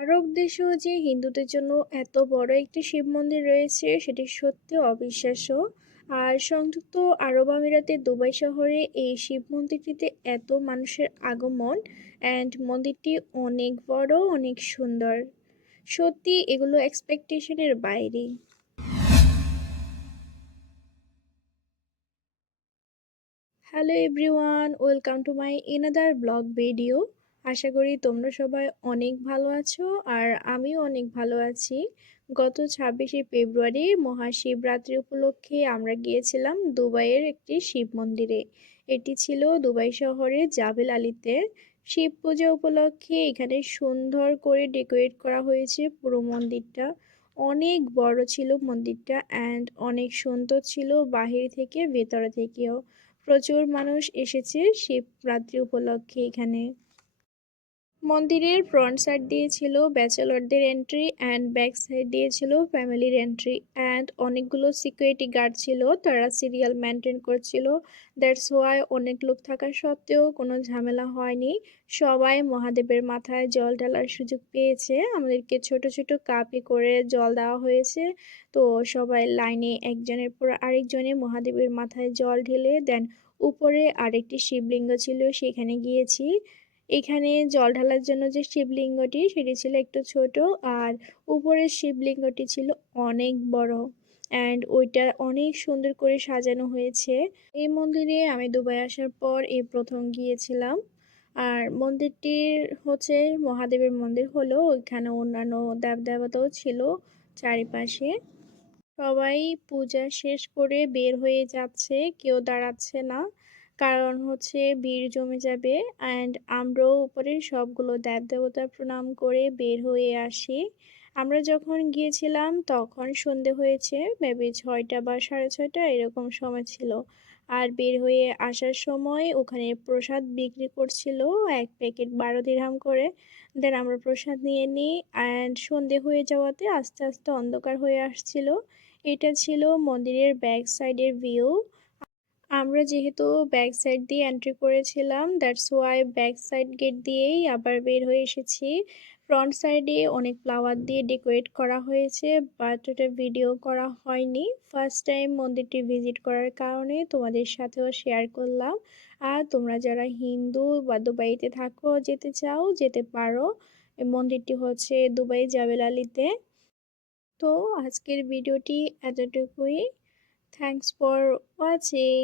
আরব দেশেও যে হিন্দুদের জন্য এত বড় একটি শিব মন্দির রয়েছে সেটি সত্যি অবিশ্বাস্য। আর সংযুক্ত আরব আমিরাতের দুবাই শহরে এই শিব মন্দিরটিতে এত মানুষের আগমন, অ্যান্ড মন্দিরটি অনেক বড়, অনেক সুন্দর। সত্যি এগুলো এক্সপেকটেশনের বাইরে। Hello everyone, welcome to my another blog video. আশা করি তোমরা সবাই অনেক ভালো আছো আর আমিও অনেক ভালো আছি। গত 26শে ফেব্রুয়ারি মহাশিবরাত্রি উপলক্ষে আমরা গিয়েছিলাম দুবাইয়ের একটি শিব মন্দিরে। এটি ছিল দুবাই শহরের জাবেল আলীতে। শিব পূজা উপলক্ষে এখানে সুন্দর করে ডেকোরেট করা হয়েছে পুরো মন্দিরটা। অনেক বড় ছিল মন্দিরটা, অ্যান্ড অনেক সুন্দর ছিল বাহির থেকে ভেতরে থেকেও। প্রচুর মানুষ এসেছে শিবরাত্রি উপলক্ষে এখানে। মন্দিরের ফ্রন্ট সাইড দিয়ে ছিল ব্যাচেলরদের এন্ট্রি, অ্যান্ড ব্যাক সাইড দিয়ে ছিল ফ্যামিলির এন্ট্রি, অ্যান্ড অনেকগুলো সিকিউরিটি গার্ড ছিল, তারা সিরিয়াল মেনটেন করছিল। দ্যাটস ওয়াই অনেক লোক থাকা সত্ত্বেও কোনো ঝামেলা হয়নি। সবাই মহাদেবের মাথায় জল ঢালার সুযোগ পেয়েছে। আমাদেরকে ছোট ছোট কাপে করে জল দেওয়া হয়েছে। তো সবাই লাইনে একজনের পর আরেকজনে মহাদেবের মাথায় জল ঢেলে দেন। উপরে আরেকটি শিবলিঙ্গ ছিল, সেখানে গিয়েছি। এখানে জল ঢালার জন্য যে শিবলিঙ্গটি সেটি ছিল একটু ছোট, আর উপরের শিবলিঙ্গটি ছিল অনেক বড়, অ্যান্ড ওইটা অনেক সুন্দর করে সাজানো হয়েছে। এই মন্দিরে আমি দুবাই আসার পর এই প্রথম গিয়েছিলাম। আর মন্দিরটির হচ্ছে মহাদেবের মন্দির হলো, ওইখানে অন্যান্য দেবদেবতাও ছিল চারিপাশে। সবাই পূজা শেষ করে বের হয়ে যাচ্ছে, কেউ দাঁড়াচ্ছে না, কারণ হচ্ছে ভিড় জমে যাবে। অ্যান্ড আমরাও উপরে সবগুলো দেব দেবতা প্রণাম করে বের হয়ে আসি। আমরা যখন গিয়েছিলাম তখন সন্ধে হয়েছে, মেবি 6টা বা 6:30 এরকম সময় ছিল। আর বের হয়ে আসার সময় ওখানে প্রসাদ বিক্রি করছিল, এক প্যাকেট 12 দিরহাম করে। দেন আমরা প্রসাদ নিয়ে নিই, অ্যান্ড সন্ধে হয়ে যাওয়াতে আস্তে আস্তে অন্ধকার হয়ে আসছিল। এটা ছিল মন্দিরের ব্যাক সাইডের ভিউ। আমরা যেহেতু ব্যাক সাইড দিয়ে এন্ট্রি করেছিলাম, that's why back side gate দিয়েই আবার বের হয়ে এসেছি। ফ্রন্ট সাইডে অনেক ফ্লাওয়ার দিয়ে ডেকোরেট করা হয়েছে, বাট ওটা ভিডিও করা হয়নি। ফার্স্ট টাইম মন্দিরটি ভিজিট করার কারণে তোমাদের সাথেও শেয়ার করলাম। আর তোমরা যারা হিন্দু বা দুবাইতে থাকো, যেতে চাও যেতে পারো। এই মন্দিরটি হচ্ছে দুবাই জাবেল আলীতে। তো আজকের ভিডিওটি এতটুকুই। Thanks for watching.